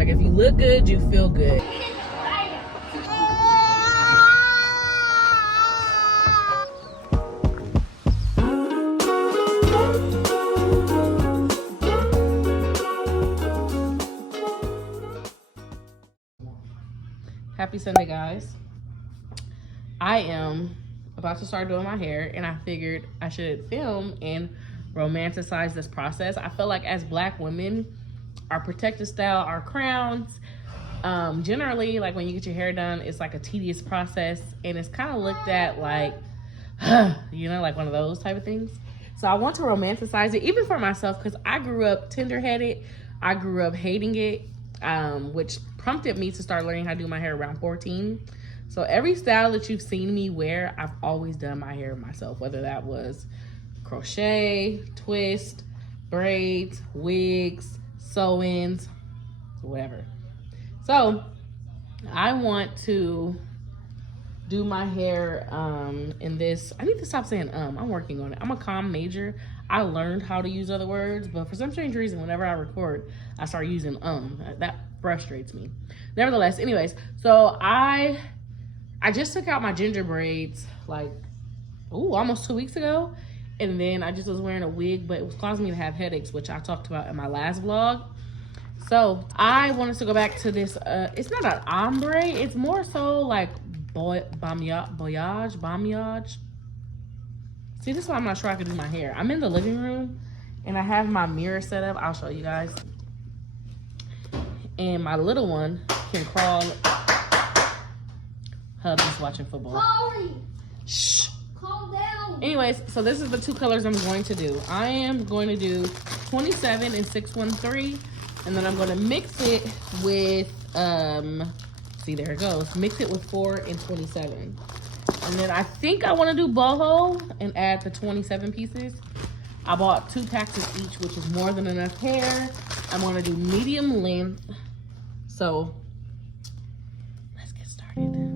like, if you look good, you feel good. Happy Sunday, guys. I am about to start doing my hair, and I figured I should film and romanticize this process. I feel like as Black women, our protective style, our crowns, generally, like when you get your hair done, it's like a tedious process, and it's kind of looked at like, you know, like one of those type of things. So I want to romanticize it, even for myself, because I grew up tender-headed. I grew up hating it, which prompted me to start learning how to do my hair around 14. So every style that you've seen me wear, I've always done my hair myself, whether that was crochet, twist, braids, wigs, sew-ins, whatever. So I want to do my hair in this. I need to stop saying I'm working on it. I'm a comm major. I learned how to use other words, but for some strange reason, whenever I record, I start using that frustrates me. Nevertheless, anyways, so I just took out my ginger braids like, almost 2 weeks ago. And then I just was wearing a wig, but it was causing me to have headaches, which I talked about in my last vlog. So I wanted to go back to this, it's not an ombre, it's more so like balayage. See, this is why I'm not sure I can do my hair. I'm in the living room and I have my mirror set up. I'll show you guys. And my little one can crawl. Hubby's watching football. Chloe, shh. calm down. Anyways, so this is the two colors I'm going to do. I am going to do 27 and 613, and then I'm going to mix it with see, there it goes. Mix it with 4 and 27. And then I think I want to do boho and add the 27 pieces. I bought 2 packs of each, which is more than enough hair. I'm going to do medium length. So let's get started.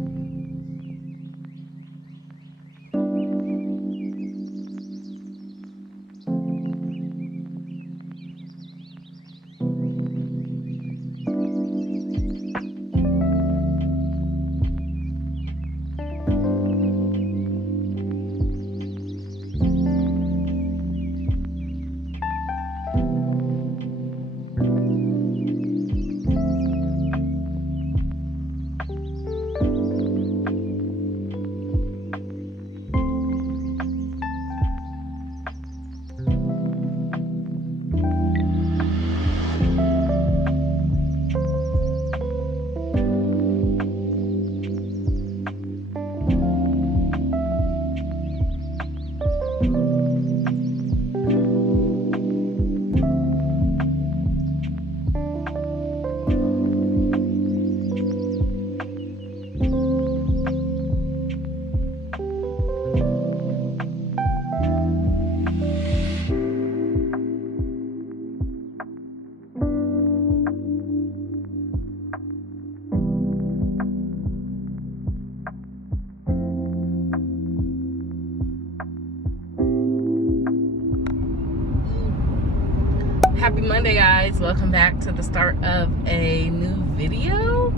Happy Monday, guys. Welcome back to the start of a new video.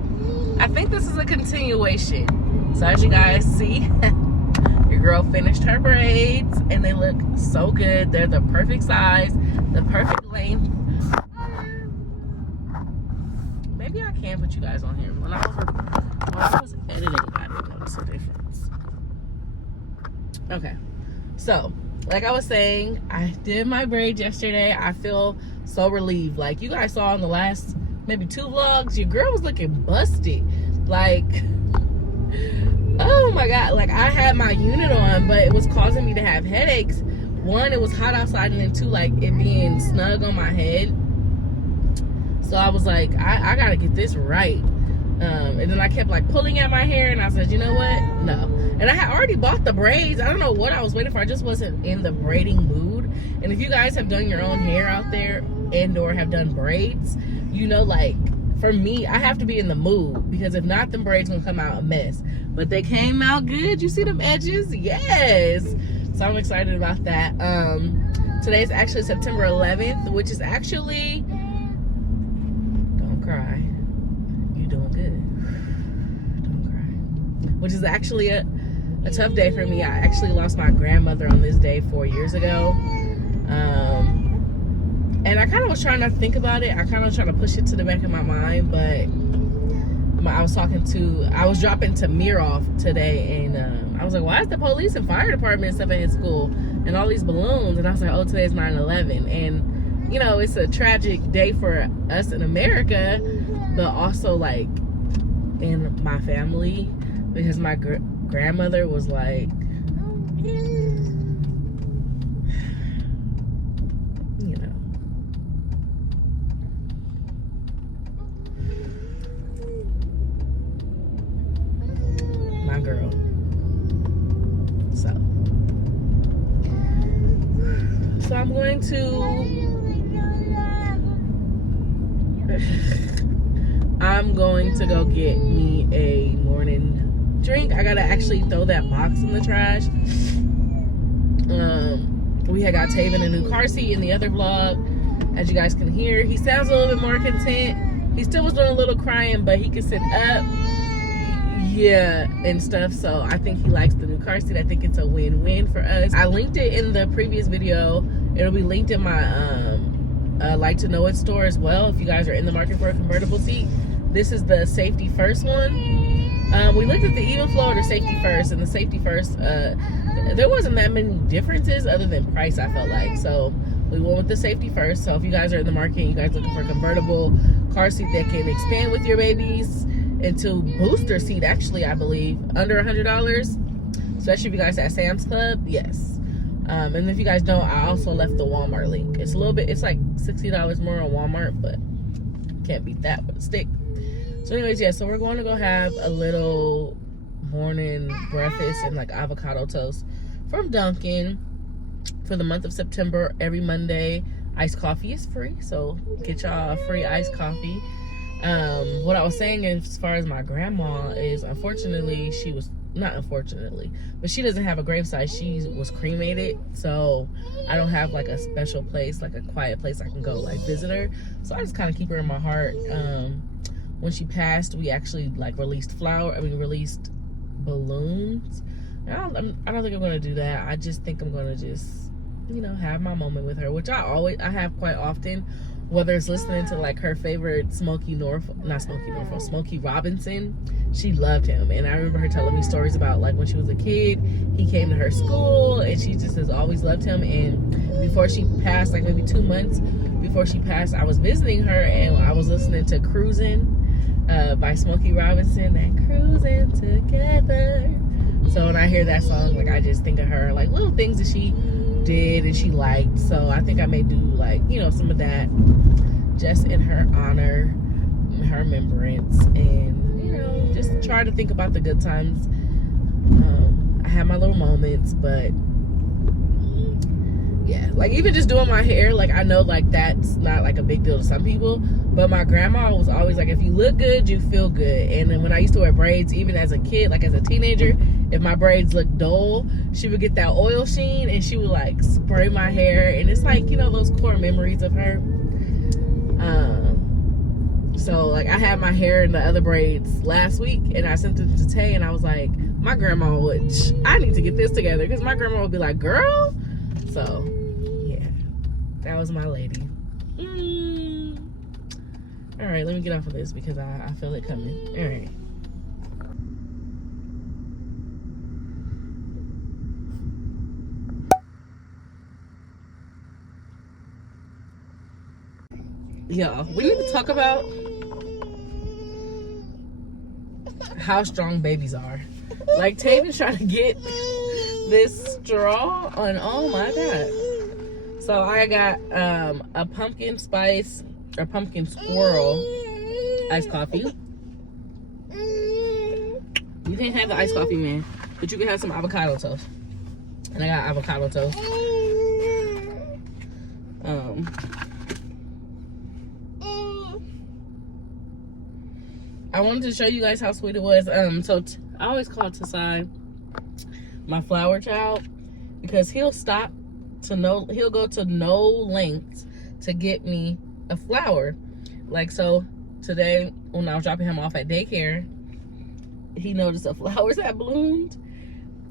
I think this is a continuation. So as you guys see, your girl finished her braids and they look so good. They're the perfect size, the perfect length. Maybe I can put you guys on here. When I was editing, I didn't notice a difference. Okay, so like I was saying, I did my braids yesterday. I feel so relieved. Like you guys saw in the last maybe 2 vlogs, your girl was looking busted. Like, oh my God. Like I had my unit on, but it was causing me to have headaches. 1, it was hot outside, and then 2, like it being snug on my head. So I was like, I gotta get this right. And then I kept like pulling at my hair, and I said, you know what? No. And I had already bought the braids. I don't know what I was waiting for. I just wasn't in the braiding mood. And if you guys have done your own hair out there and or have done braids, you know, like for me, I have to be in the mood, because if not, them braids gonna come out a mess. But they came out good. You see them edges? Yes. So I'm excited about that. Today's actually September 11th, which is actually, don't cry, which is actually a tough day for me. I actually lost my grandmother on this day 4 years ago. And I kind of was trying not to think about it. I kind of trying to push it to the back of my mind, but I was dropping Tamir off today, and I was like, why is the police and fire department and stuff at his school and all these balloons? And I was like, oh, today's 9/11. And, you know, it's a tragic day for us in America, but also, like, in my family, because my grandmother was like, you know, my girl. So I'm going to go get me a morning drink. I gotta actually throw that box in the trash. We had got Taven a new car seat in the other vlog, as you guys can hear. He sounds a little bit more content. He still was doing a little crying, but he could sit up, yeah, and stuff. So I think he likes the new car seat. I think it's a win-win for us. I linked it in the previous video. It'll be linked in my like to know it store as well, if you guys are in the market for a convertible seat. This is the safety first one. We looked at the even flow or the safety first, and the safety first, there wasn't that many differences other than price, I felt like. So we went with the safety first. So if you guys are in the market and you guys looking for a convertible car seat that can expand with your babies into booster seat, actually, I believe under $100, especially if you guys at Sam's Club, yes. And if you guys don't, I also left the Walmart link. It's a little bit, it's like $60 more on Walmart, but can't beat that with a stick. So anyways, yeah, so we're going to go have a little morning breakfast and like avocado toast from Dunkin' for the month of September. Every Monday, iced coffee is free, so get y'all a free iced coffee. What I was saying as far as my grandma is, unfortunately, she was, not unfortunately, but she doesn't have a gravesite. She was cremated, so I don't have like a special place, like a quiet place I can go like visit her. So I just kind of keep her in my heart. When she passed, we actually like released balloons. I don't think I'm gonna do that. I just think I'm gonna just, you know, have my moment with her, which I have quite often, whether it's listening to like her favorite Smokey Robinson. She loved him, and I remember her telling me stories about like when she was a kid, he came to her school, and she just has always loved him. And before she passed, like maybe 2 months before she passed, I was visiting her, and I was listening to Cruising by Smokey Robinson, that cruising together. So when I hear that song, like I just think of her, like little things that she did and she liked. So I think I may do like, you know, some of that just in her honor, in her remembrance, and, you know, just try to think about the good times. I have my little moments, but yeah, like even just doing my hair, like I know like that's not like a big deal to some people, but my grandma was always like, if you look good, you feel good. And then when I used to wear braids, even as a kid, like as a teenager, if my braids looked dull, she would get that oil sheen and she would like spray my hair, and it's like, you know, those core memories of her. So like I had my hair in the other braids last week, and I sent it to Tay, and I was like, my grandma would, I need to get this together, because my grandma would be like, girl. So yeah, that was my lady. All right, let me get off of this because I feel it coming. All right. Y'all, we need to talk about how strong babies are. Like Taven's trying to get this straw on, oh my god. So I got a pumpkin spice or pumpkin squirrel iced coffee. You can't have the iced coffee, man, but you can have some avocado toast. And I got avocado toast. I wanted to show you guys how sweet it was. So I always call Tasai my flower child, because he'll go to no lengths to get me a flower. Like, so today when I was dropping him off at daycare, he noticed the flowers had bloomed,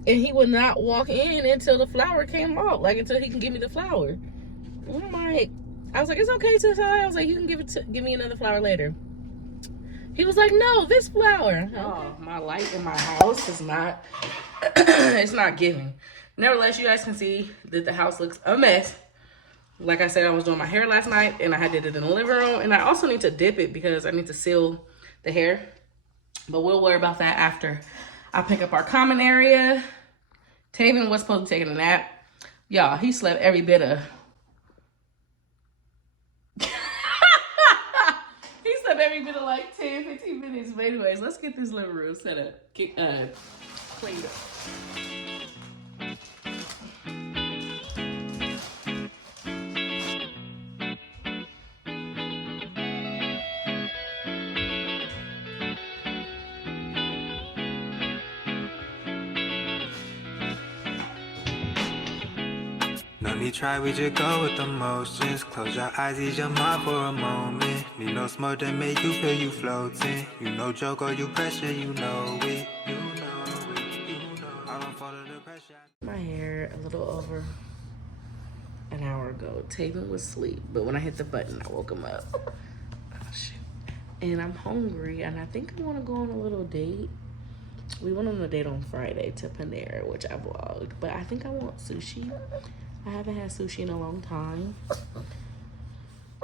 and he would not walk in until the flower came out, like until he can give me the flower. And I'm like, I was like, it's okay, sis. I was like, you can give me another flower later. He was like, no, this flower. Oh, my light in my house is not, it's not giving. Nevertheless, you guys can see that the house looks a mess. Like I said, I was doing my hair last night, and I did it in the living room. And I also need to dip it because I need to seal the hair. But we'll worry about that after I pick up our common area. Taven was supposed to be taking a nap. Y'all, he slept every bit of... he slept every bit of like 10, 15 minutes. But anyways, let's get this living room set up. Cleaned up. No need try, we just go with the motions. Close your eyes, ease your mind for a moment. Need no smoke to make you feel you floating. You know joke or you pressure, you know it. You know it, you know. I don't fall under pressure. My hair a little over an hour ago. Taven was asleep, but when I hit the button, I woke him up. Oh, shit. And I'm hungry, and I think I want to go on a little date. We went on a date on Friday to Panera, which I vlogged, but I think I want sushi. I haven't had sushi in a long time.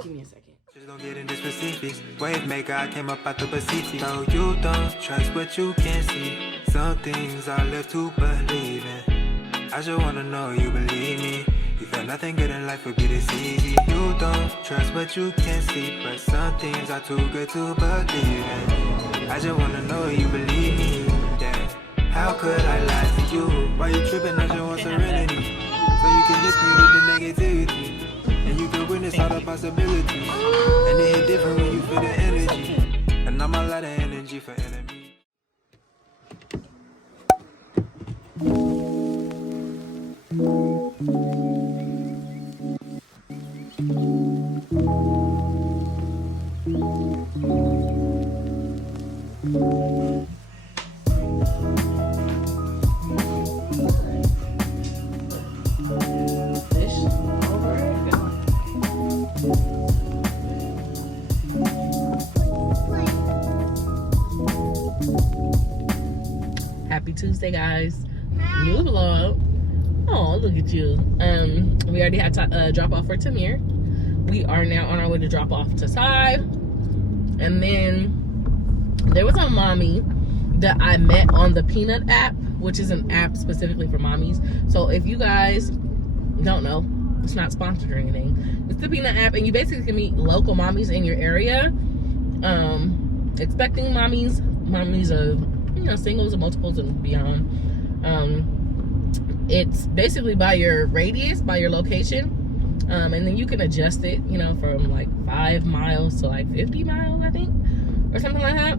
Give me a second. Just gonna get into specifics. Wave maker, I came up out the Pacific. So you don't trust what you can't see. Some things are left to believe in. I just wanna know you believe me. You feel nothing good in life would be this easy. You don't trust what you can't see, but some things are too good to believe in. I just wanna know you believe me. Yeah. How could I lie to you? Why you tripping? I just want serenity. So you can lift me with the negativity, and you can witness all the possibilities. And it hit different when you feel the energy. And I'm a lot of energy for enemy. Happy Tuesday, guys. New vlog. Oh, look at you. We already had to drop off for Tamir. We are now on our way to drop off to Sai. And then there was a mommy that I met on the Peanut app, which is an app specifically for mommies. So if you guys don't know, it's not sponsored or anything. It's the Peanut app, and you basically can meet local mommies in your area. Expecting mommies of, you know, singles and multiples and beyond. It's basically by your radius, by your location. And then you can adjust it, you know, from like 5 miles to like 50 miles, I think, or something like that.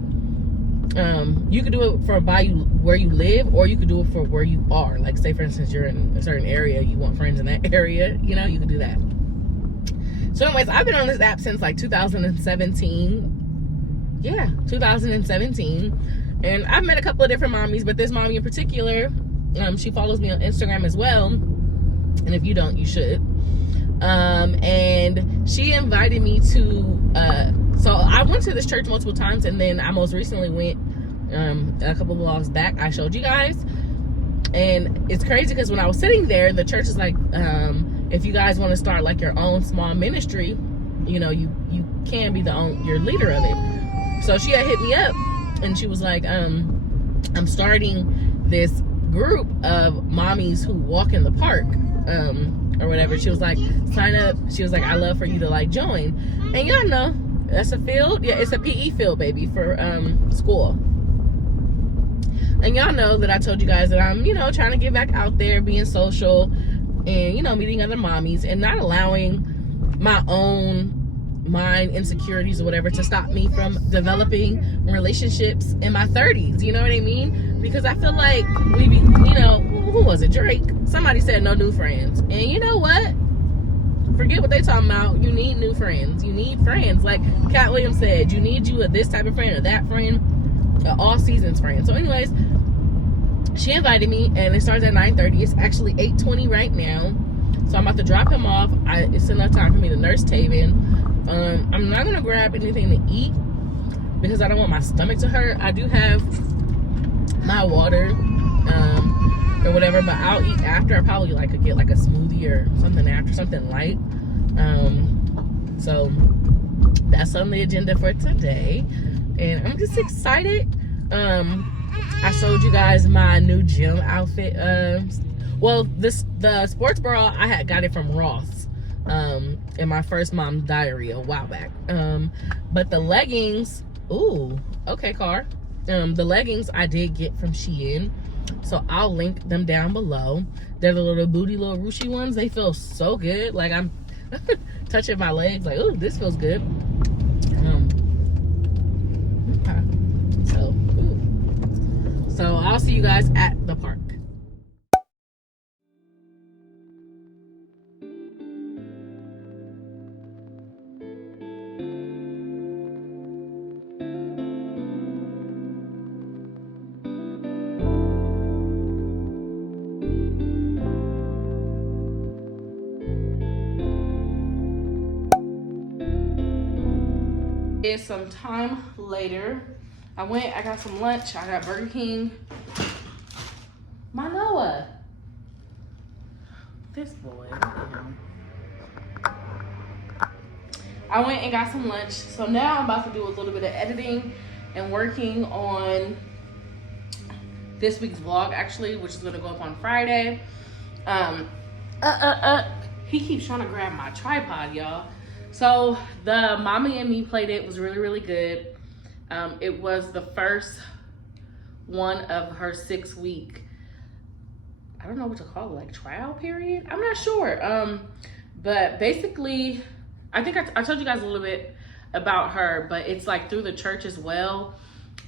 You could do it for where you live, or you could do it for where you are. Like, say for instance, you're in a certain area, you want friends in that area, you know, you could do that. So anyways, I've been on this app since like 2017. Yeah, 2017. And I've met a couple of different mommies, but this mommy in particular, she follows me on Instagram as well. And if you don't, you should. And she invited me to, so I went to this church multiple times, and then I most recently went, a couple of vlogs back, I showed you guys. And it's crazy because when I was sitting there, the church is like, if you guys want to start like your own small ministry, you know, you can be your leader of it. So she had hit me up, and she was like, I'm starting this group of mommies who walk in the park, or whatever. She was like, sign up. She was like, I'd love for you to like join. And y'all know, that's a field. Yeah, it's a PE field, baby, for school. And y'all know that I told you guys that I'm, you know, trying to get back out there, being social, and, you know, meeting other mommies, and not allowing my own mind insecurities or whatever to stop me from developing relationships in my 30s. You know what I mean? Because I feel like we be, you know, who was it? Drake. Somebody said no new friends. And you know what? Forget what they talking about. You need new friends. You need friends. Like Cat Williams said, you need you a this type of friend or that friend. all seasons friend. So anyways, she invited me, and it starts at 9:30. It's actually 8:20 right now. So I'm about to drop him off. It's enough time for me to nurse Taven. I'm not gonna grab anything to eat because I don't want my stomach to hurt. I do have my water, or whatever, but I'll eat after. I probably could get like a smoothie or something after, something light. So that's on the agenda for today, and I'm just excited. I showed you guys my new gym outfit. Well, the sports bra, I got it from Ross in my first mom's diary a while back. But the leggings, ooh, okay, car. The leggings I did get from Shein, so I'll link them down below. They're the little booty, little ruchy ones. They feel so good. Like I'm touching my legs, like, ooh, this feels good. So I'll see you guys at the park. It's some time later. I got some lunch. I got Burger King. My Noah. This boy. I went and got some lunch. So now I'm about to do a little bit of editing and working on this week's vlog, actually, which is gonna go up on Friday. He keeps trying to grab my tripod, y'all. So the Mommy and Me Playdate was really, really good. It was the first one of her 6-week, I don't know what to call it, like trial period? I'm not sure. But basically, I think I told you guys a little bit about her, but it's like through the church as well.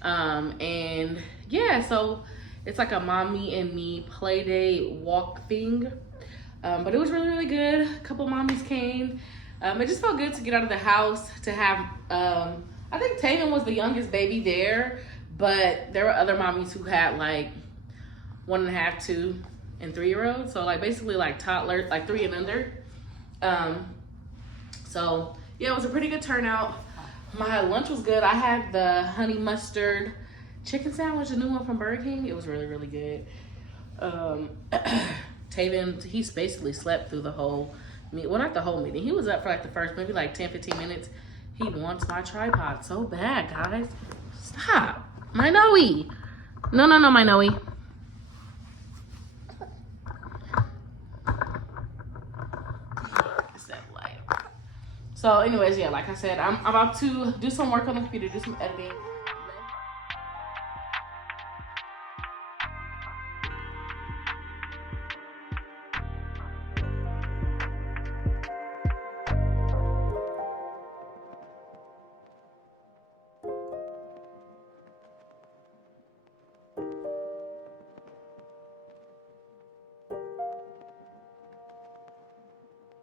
And yeah, so it's like a Mommy and Me Playdate walk thing. But it was really, really good. A couple mommies came. It just felt good to get out of the house, to have, I think Taven was the youngest baby there, but there were other mommies who had like 1.5, 2, and 3-year-olds. So like basically like toddlers, like 3 and under. So yeah, it was a pretty good turnout. My lunch was good. I had the honey mustard chicken sandwich, a new one from Burger King. It was really, really good. Taven, he basically slept through the whole meeting. Well, not the whole meeting. He was up for like the first maybe like 10, 15 minutes. He wants my tripod so bad, guys. Stop. My Noe. No, my Noe. It's that light. So anyways, yeah, like I said, I'm about to do some work on the computer, do some editing.